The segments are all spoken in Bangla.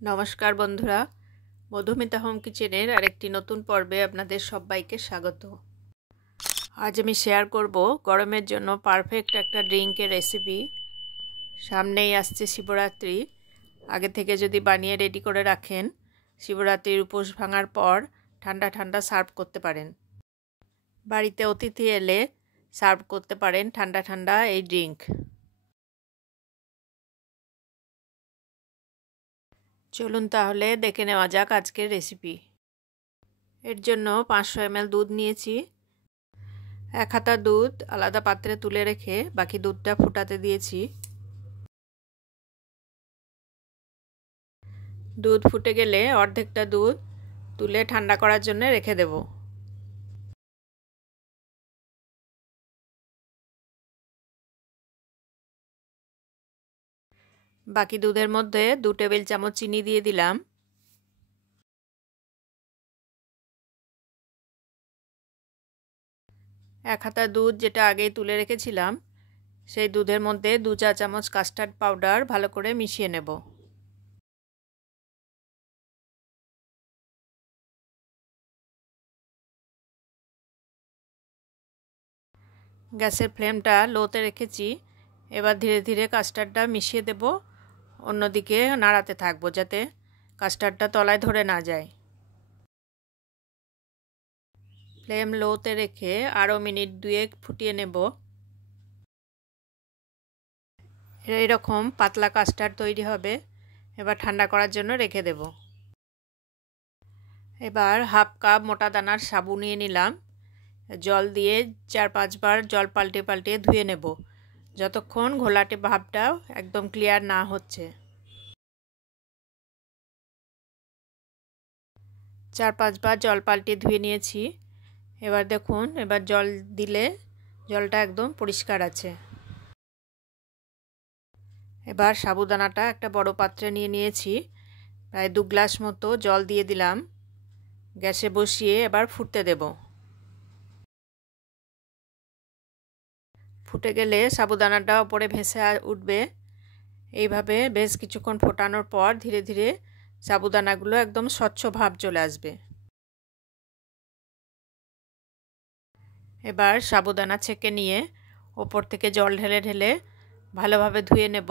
নমস্কার বন্ধুরা, মধুমিতা হোম কিচেনের আরেকটি নতুন পর্বে আপনাদের সবাইকে স্বাগত। আজ আমি শেয়ার করব গরমের জন্য পারফেক্ট একটা ড্রিঙ্কের রেসিপি। সামনেই আসছে শিবরাত্রি। আগে থেকে যদি বানিয়ে রেডি করে রাখেন, শিবরাত্রির উপোস ভাঙার পর ঠান্ডা ঠান্ডা সার্ভ করতে পারেন। বাড়িতে অতিথি এলে সার্ভ করতে পারেন ঠান্ডা ঠান্ডা এই ড্রিঙ্ক। চলুন তাহলে দেখে নেওয়া যাক আজকের রেসিপি। এর জন্য 500 ml দুধ নিয়েছি। 1 হাতা দুধ আলাদা পাত্রে তুলে রেখে বাকি দুধটা ফুটাতে দিয়েছি। দুধ ফুটে গেলে অর্ধেকটা দুধ তুলে ঠান্ডা করার জন্য রেখে দেব। বাকি দুধের মধ্যে 2 টেবিল চামচ চিনি দিয়ে দিলাম। এক হাতা দুধ যেটা আগেই তুলে রেখেছিলাম, সেই দুধের মধ্যে 2 চা চামচ কাস্টার্ড পাউডার ভালো করে মিশিয়ে নেব। গ্যাসের ফ্লেমটা লোতে রেখেছি। এবার ধীরে ধীরে কাস্টার্ডটা মিশিয়ে দেব। অন্যদিকে নাড়াতে থাকবো যাতে কাস্টার্ডটা তলায় ধরে না যায়। ফ্লেম লোতে রেখে আরও মিনিট 2 ফুটিয়ে নেব। এইরকম পাতলা কাস্টার্ড তৈরি হবে। এবার ঠান্ডা করার জন্য রেখে দেব। এবার হাফ কাপ মোটা দানার সাবু নিয়ে নিলাম। জল দিয়ে 4-5 বার জল পাল্টে পাল্টে ধুয়ে নেব, যতক্ষণ ঘোলাটে ভাবটা একদম ক্লিয়ার না হচ্ছে। 4-5 বার জল পাল্টে ধুয়ে নিয়েছি। এবার দেখুন, এবার জল দিলে জলটা একদম পরিষ্কার আছে। এবার সাবুদানাটা একটা বড় পাত্রে নিয়ে নিয়েছি। প্রায় 2 গ্লাস মতো জল দিয়ে দিলাম। গ্যাসে বসিয়ে এবার ফুটতে দেব। ফুটে গেলে সাবুদানাটা উপরে ভেসে উঠবে। এইভাবে বেশ কিছুক্ষণ ফোটানোর পর ধীরে ধীরে সাবুদানাগুলো একদম স্বচ্ছ ভাব চলে আসবে। এবার সাবুদানা ছেঁকে নিয়ে ওপর থেকে জল ঢেলে ঢেলে ভালোভাবে ধুয়ে নেব,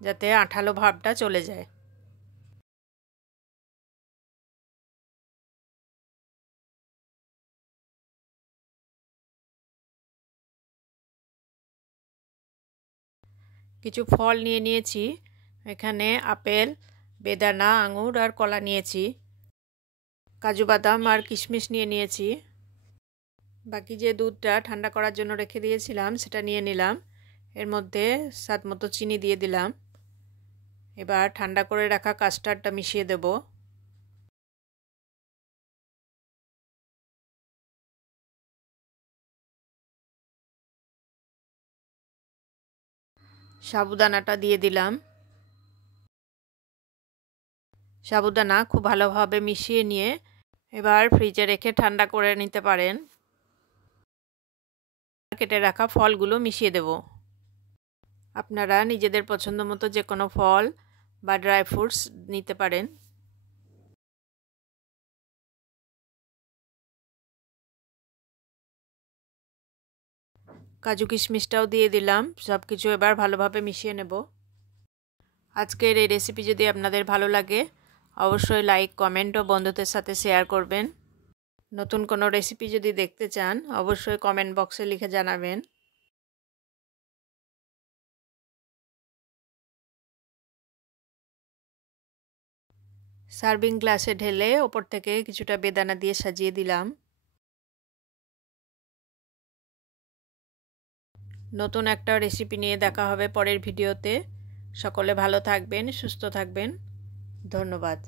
যাতে আঠালো ভাবটা চলে যায়। কিছু ফল নিয়ে নিয়েছি। এখানে আপেল, বেদানা, আঙুর আর কলা নিয়েছি। কাজু বাদাম আর কিশমিশ নিয়ে নিয়েছি। বাকি যে দুধটা ঠান্ডা করার জন্য রেখে দিয়েছিলাম সেটা নিয়ে নিলাম। এর মধ্যে স্বাদ মতো চিনি দিয়ে দিলাম। এবার ঠান্ডা করে রাখা কাস্টার্ডটা মিশিয়ে দেব। সাবুদানাটা দিয়ে দিলাম। সাবুদানা খুব ভালোভাবে মিশিয়ে নিয়ে এবার ফ্রিজে রেখে ঠান্ডা করে নিতে পারেন। কেটে রাখা ফলগুলো মিশিয়ে দেব। আপনারা নিজেদের পছন্দ মতো যে কোনো ফল বা ড্রাই ফ্রুটস নিতে পারেন। কাজু কিশমিশটাও দিয়ে দিলাম। সব কিছু এবার ভালোভাবে মিশিয়ে নেব। আজকের এই রেসিপি যদি আপনাদের ভালো লাগে, অবশ্যই লাইক, কমেন্ট ও বন্ধুদের সাথে শেয়ার করবেন। নতুন কোনো রেসিপি যদি দেখতে চান, অবশ্যই কমেন্ট বক্সে লিখে জানাবেন। সার্ভিং গ্লাসে ঢেলে ওপর থেকে কিছুটা বেদানা দিয়ে সাজিয়ে দিলাম। নতুন একটা রেসিপি নিয়ে দেখা হবে পরের ভিডিওতে। সকলে ভালো থাকবেন, সুস্থ থাকবেন। ধন্যবাদ।